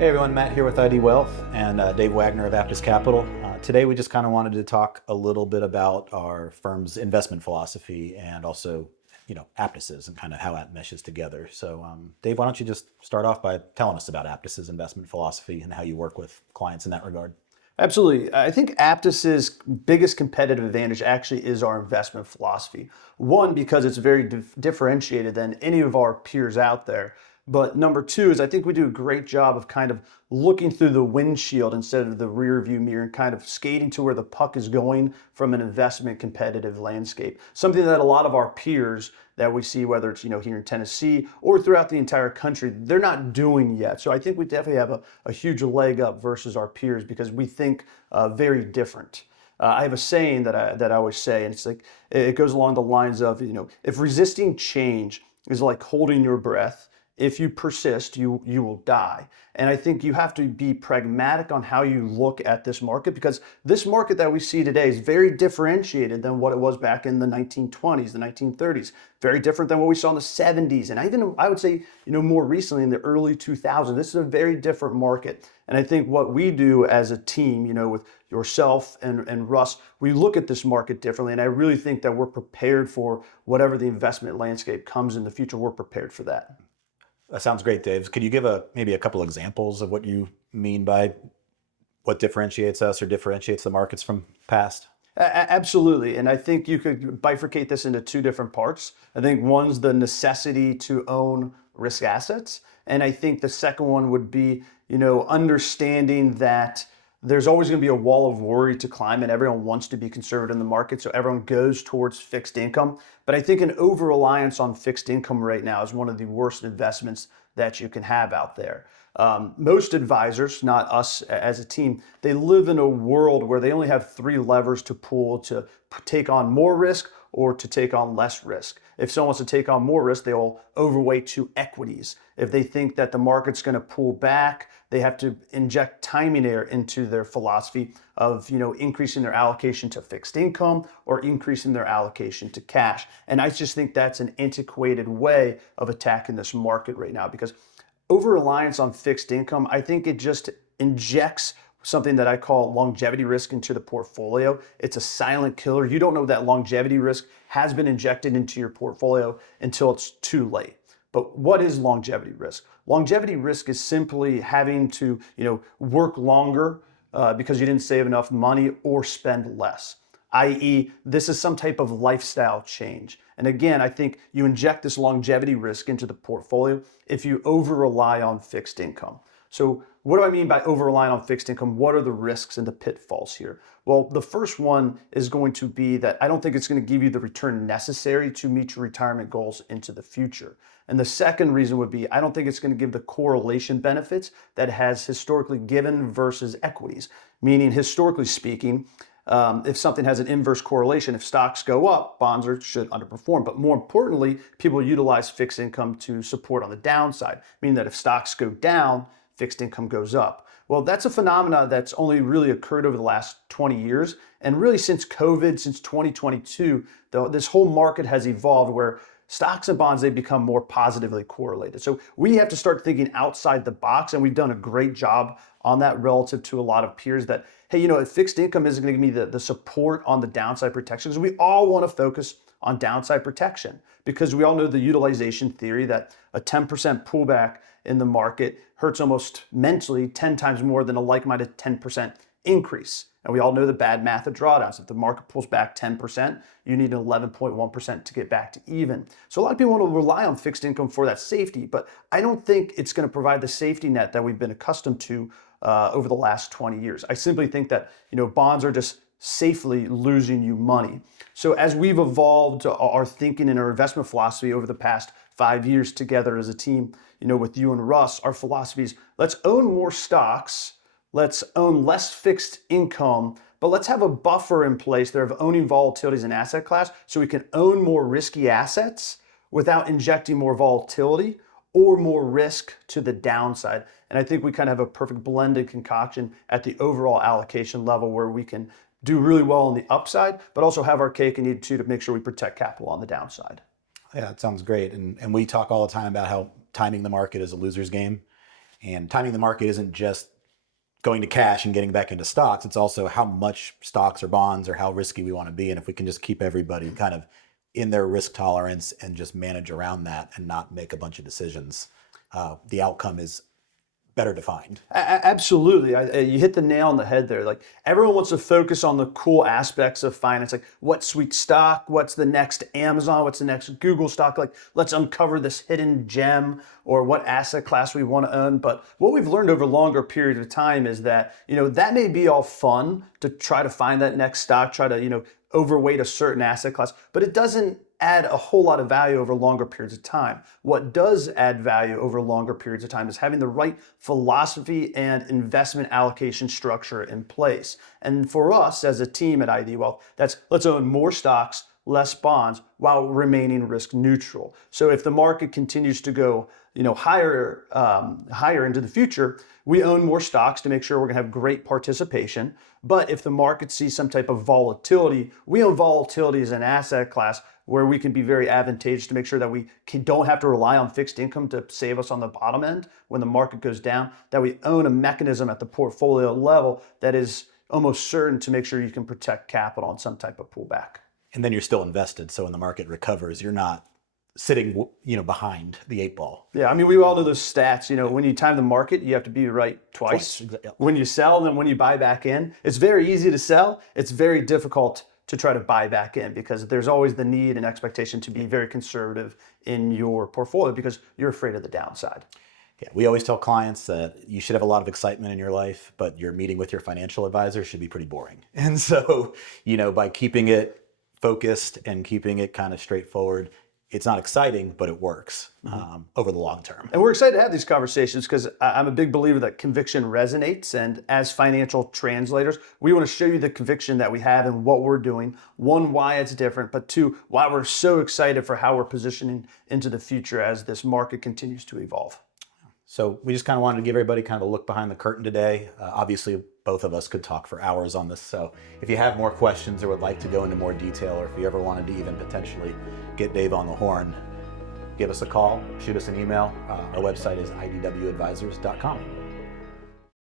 Hey everyone, Matt here with ID Wealth and Dave Wagner of Aptus Capital. Today we just kind of wanted to talk a little bit about our firm's investment philosophy and also, Aptus's and kind of how that meshes together. So Dave, why don't you just start off by telling us about Aptus's investment philosophy and how you work with clients in that regard? Absolutely. I think Aptus's biggest competitive advantage actually is our investment philosophy. One, because it's very differentiated than any of our peers out there. But number two is I think we do a great job of kind of looking through the windshield instead of the rear view mirror and kind of skating to where the puck is going from an investment competitive landscape. Something that a lot of our peers that we see, whether it's here in Tennessee or throughout the entire country, they're not doing yet. So I think we definitely have a huge leg up versus our peers because we think very different. I have a saying that I always say, and it's like it goes along the lines of if resisting change is like holding your breath, if you persist, you will die. And I think you have to be pragmatic on how you look at this market because this market that we see today is very differentiated than what it was back in the 1920s, the 1930s. Very different than what we saw in the 70s. And I would say, more recently in the early 2000s, this is a very different market. And I think what we do as a team, with yourself and Russ, we look at this market differently. And I really think that we're prepared for whatever the investment landscape comes in the future. We're prepared for that. That sounds great, Dave. Could you give maybe a couple examples of what you mean by what differentiates us or differentiates the markets from past? Absolutely. And I think you could bifurcate this into two different parts. I think one's the necessity to own risk assets. And I think the second one would be, understanding that there's always going to be a wall of worry to climb and everyone wants to be conservative in the market. So everyone goes towards fixed income. But I think an over-reliance on fixed income right now is one of the worst investments that you can have out there. Most advisors, not us as a team, they live in a world where they only have three levers to pull to take on more risk or to take on less risk. If someone wants to take on more risk, they will overweight to equities. If they think that the market's going to pull back, they have to inject timing error into their philosophy of increasing their allocation to fixed income or increasing their allocation to cash. And I just think that's an antiquated way of attacking this market right now because over-reliance on fixed income, I think it just injects something that I call longevity risk into the portfolio. It's a silent killer. You don't know that longevity risk has been injected into your portfolio until it's too late. But what is longevity risk? Longevity risk is simply having to, work longer because you didn't save enough money or spend less, i.e., this is some type of lifestyle change. And again, I think you inject this longevity risk into the portfolio if you over-rely on fixed income. So what do I mean by over-relying on fixed income? What are the risks and the pitfalls here? Well, the first one is going to be that I don't think it's going to give you the return necessary to meet your retirement goals into the future. And the second reason would be I don't think it's going to give the correlation benefits that it has historically given versus equities. Meaning, historically speaking, if something has an inverse correlation, if stocks go up, bonds should underperform. But more importantly, people utilize fixed income to support on the downside, meaning that if stocks go down, fixed income goes up. Well, that's a phenomenon that's only really occurred over the last 20 years. And really since COVID, since 2022, this whole market has evolved where stocks and bonds, they become more positively correlated. So we have to start thinking outside the box, and we've done a great job on that relative to a lot of peers that, hey, if fixed income isn't going to give me the support on the downside protection, because we all want to focus on downside protection because we all know the utilization theory that a 10% pullback in the market hurts almost mentally 10 times more than a like-minded 10% increase. And we all know the bad math of drawdowns. If the market pulls back 10%, you need 11.1% to get back to even. So a lot of people want to rely on fixed income for that safety, but I don't think it's going to provide the safety net that we've been accustomed to over the last 20 years. I simply think that bonds are just safely losing you money. So as we've evolved our thinking and our investment philosophy over the past 5 years together as a team, with you and Russ, our philosophy is let's own more stocks, let's own less fixed income, but let's have a buffer in place there of owning volatility as an asset class so we can own more risky assets without injecting more volatility or more risk to the downside. And I think we kind of have a perfect blended concoction at the overall allocation level where we can do really well on the upside, but also have our cake and eat it too to make sure we protect capital on the downside. Yeah, it sounds great. And we talk all the time about how timing the market is a loser's game. And timing the market isn't just going to cash and getting back into stocks. It's also how much stocks or bonds or how risky we want to be. And if we can just keep everybody kind of in their risk tolerance and just manage around that and not make a bunch of decisions, the outcome is better defined. Absolutely. You hit the nail on the head there. Like, everyone wants to focus on the cool aspects of finance, like what sweet stock, what's the next Amazon, what's the next Google stock, like let's uncover this hidden gem or what asset class we want to own. But what we've learned over a longer period of time is that, that may be all fun to try to find that next stock, try to, overweight a certain asset class, but it doesn't add a whole lot of value over longer periods of time. What does add value over longer periods of time is having the right philosophy and investment allocation structure in place. And for us as a team at ID Wealth, that's let's own more stocks, less bonds, while remaining risk neutral. So if the market continues to go higher into the future, we own more stocks to make sure we're going to have great participation. But if the market sees some type of volatility, we own volatility as an asset class where we can be very advantageous to make sure that we don't have to rely on fixed income to save us on the bottom end when the market goes down, that we own a mechanism at the portfolio level that is almost certain to make sure you can protect capital on some type of pullback. And then you're still invested. So when the market recovers, you're not sitting, behind the 8-ball. Yeah, I mean, we all know those stats. When you time the market, you have to be right twice. Yep. When you sell, and then when you buy back in, it's very easy to sell. It's very difficult to try to buy back in because there's always the need and expectation to be very conservative in your portfolio because you're afraid of the downside. Yeah, we always tell clients that you should have a lot of excitement in your life, but your meeting with your financial advisor should be pretty boring. And so, by keeping it focused and keeping it kind of straightforward, it's not exciting, but it works over the long term. And we're excited to have these conversations because I'm a big believer that conviction resonates. And as financial translators, we want to show you the conviction that we have in what we're doing. One, why it's different, but two, why we're so excited for how we're positioning into the future as this market continues to evolve. So we just kind of wanted to give everybody kind of a look behind the curtain today. Obviously, both of us could talk for hours on this. So if you have more questions or would like to go into more detail, or if you ever wanted to even potentially get Dave on the horn, give us a call, shoot us an email. Our website is idwadvisors.com.